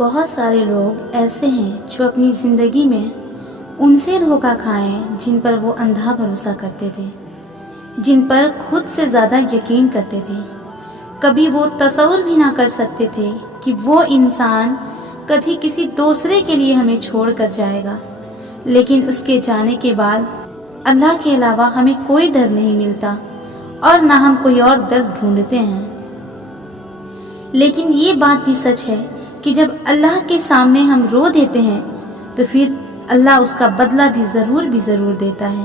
بہت سارے لوگ ایسے ہیں جو اپنی زندگی میں ان سے دھوکہ کھائیں جن پر وہ اندھا بھروسہ کرتے تھے، جن پر خود سے زیادہ یقین کرتے تھے۔ کبھی وہ تصور بھی نہ کر سکتے تھے کہ وہ انسان کبھی کسی دوسرے کے لیے ہمیں چھوڑ کر جائے گا، لیکن اس کے جانے کے بعد اللہ کے علاوہ ہمیں کوئی در نہیں ملتا اور نہ ہم کوئی اور در ڈھونڈتے ہیں۔ لیکن یہ بات بھی سچ ہے کہ جب اللہ کے سامنے ہم رو دیتے ہیں تو پھر اللہ اس کا بدلہ بھی ضرور دیتا ہے۔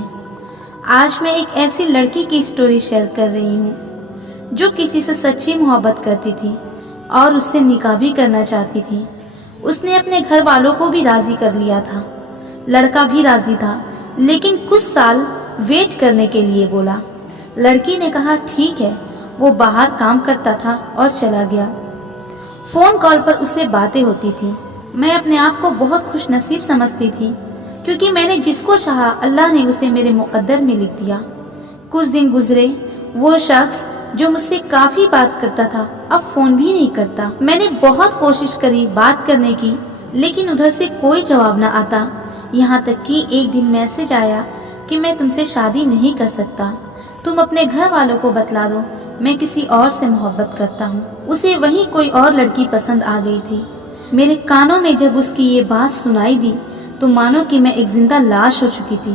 آج میں ایک ایسی لڑکی کی سٹوری شیئر کر رہی ہوں جو کسی سے سچی محبت کرتی تھی اور اس سے نکاح بھی کرنا چاہتی تھی۔ اس نے اپنے گھر والوں کو بھی راضی کر لیا تھا، لڑکا بھی راضی تھا، لیکن کچھ سال ویٹ کرنے کے لیے بولا۔ لڑکی نے کہا ٹھیک ہے۔ وہ باہر کام کرتا تھا اور چلا گیا۔ فون کال پر اس سے باتیں ہوتی تھی۔ میں اپنے آپ کو بہت خوش نصیب سمجھتی تھی کیونکہ میں نے جس کو چاہا اللہ نے اسے میرے مقدر میں لکھ دیا۔ کچھ دن گزرے، وہ شخص جو مجھ سے کافی بات کرتا تھا اب فون بھی نہیں کرتا۔ میں نے بہت کوشش کری بات کرنے کی، لیکن ادھر سے کوئی جواب نہ آتا، یہاں تک کہ ایک دن میسج آیا کہ میں تم سے شادی نہیں کر سکتا، تم اپنے گھر والوں کو بتلا دو، میں کسی اور سے محبت کرتا ہوں۔ اسے وہیں کوئی اور لڑکی پسند آ گئی تھی۔ میرے کانوں میں جب اس کی یہ بات سنائی دی تو مانو کہ میں ایک زندہ لاش ہو چکی تھی۔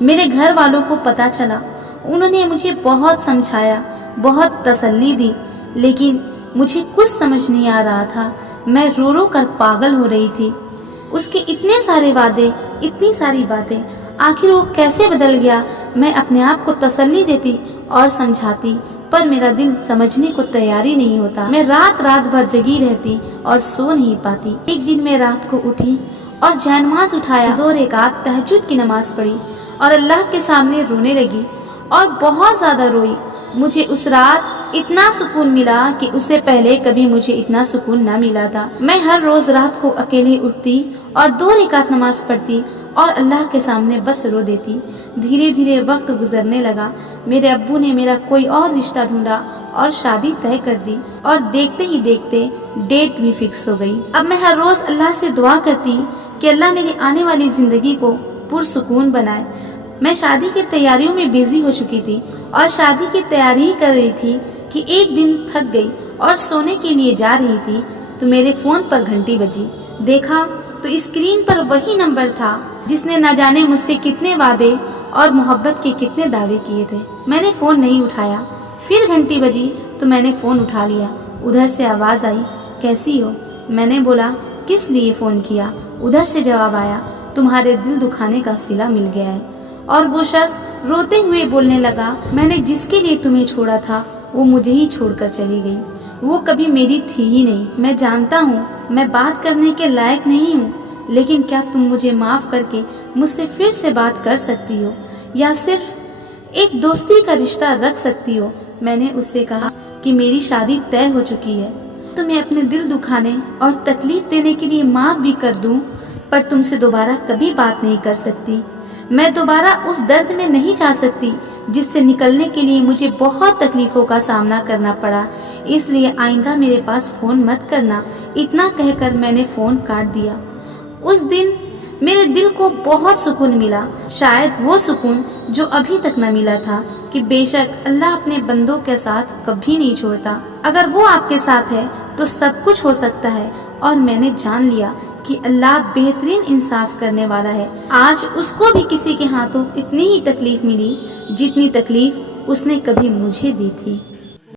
میرے گھر والوں کو پتا چلا، انہوں نے مجھے بہت سمجھایا، بہت تسلی دی، لیکن مجھے کچھ سمجھ نہیں آ رہا تھا۔ میں رو رو کر پاگل ہو رہی تھی۔ اس کے اتنے سارے وعدے، اتنی ساری باتیں، آخر وہ کیسے بدل گیا؟ میں اپنے آپ کو تسلی دیتی اور سمجھاتی، پر میرا دل سمجھنے کو تیار ہی نہیں ہوتا۔ میں رات بھر جگی رہتی اور سو نہیں پاتی۔ ایک دن میں رات کو اٹھی اور جانماز اٹھایا، 2 رکعت تہجد کی نماز پڑھی اور اللہ کے سامنے رونے لگی اور بہت زیادہ روئی۔ مجھے اس رات اتنا سکون ملا کہ اس سے پہلے کبھی مجھے اتنا سکون نہ ملا تھا۔ میں ہر روز رات کو اکیلی اٹھتی اور 2 رکعت نماز پڑھتی اور اللہ کے سامنے بس رو دیتی۔ دھیرے دھیرے وقت گزرنے لگا۔ میرے ابو نے میرا کوئی اور رشتہ ڈھونڈا اور شادی طے کر دی، اور دیکھتے ہی دیکھتے ڈیٹ بھی فکس ہو گئی۔ اب میں ہر روز اللہ سے دعا کرتی کہ اللہ میری آنے والی زندگی کو پرسکون بنائے۔ میں شادی کی تیاریوں میں بیزی ہو چکی تھی اور شادی کی تیاری کر رہی تھی کہ ایک دن تھک گئی اور سونے کے لیے جا رہی تھی تو میرے فون پر گھنٹی بجی۔ دیکھا تو اسکرین پر وہی نمبر تھا جس نے نہ جانے مجھ سے کتنے وعدے اور محبت کے کتنے دعوے کیے تھے۔ میں نے فون نہیں اٹھایا، پھر گھنٹی بجی تو میں نے فون اٹھا لیا۔ ادھر سے آواز آئی، کیسی ہو؟ میں نے بولا کس لیے فون کیا؟ ادھر سے جواب آیا، تمہارے دل دکھانے کا صلہ مل گیا ہے۔ اور وہ شخص روتے ہوئے بولنے لگا، میں نے جس کے لیے تمہیں چھوڑا تھا وہ مجھے ہی چھوڑ کر چلی گئی، وہ کبھی میری تھی ہی نہیں۔ میں جانتا ہوں میں بات کرنے کے لائق نہیں ہوں، لیکن کیا تم مجھے معاف کر کے مجھ سے پھر سے بات کر سکتی ہو یا صرف ایک دوستی کا رشتہ رکھ سکتی ہو؟ میں نے اس سے کہا کہ میری شادی طے ہو چکی ہے، تمہیں اپنے دل دکھانے اور تکلیف دینے کے لیے معاف بھی کر دوں، پر تم سے دوبارہ کبھی بات نہیں کر سکتی۔ میں دوبارہ اس درد میں نہیں جا سکتی جس سے نکلنے کے لیے مجھے بہت تکلیفوں کا سامنا کرنا پڑا، اس لیے آئندہ میرے پاس فون مت کرنا۔ اتنا کہہ کر میں نے فون کاٹ دیا۔ اس دن میرے دل کو بہت سکون ملا، شاید وہ سکون جو ابھی تک نہ ملا تھا، کہ بے شک اللہ اپنے بندوں کے ساتھ کبھی نہیں چھوڑتا۔ اگر وہ آپ کے ساتھ ہے تو سب کچھ ہو سکتا ہے، اور میں نے جان لیا کہ اللہ بہترین انصاف کرنے والا ہے۔ آج اس کو بھی کسی کے ہاتھوں اتنی ہی تکلیف ملی جتنی تکلیف اس نے کبھی مجھے دی تھی۔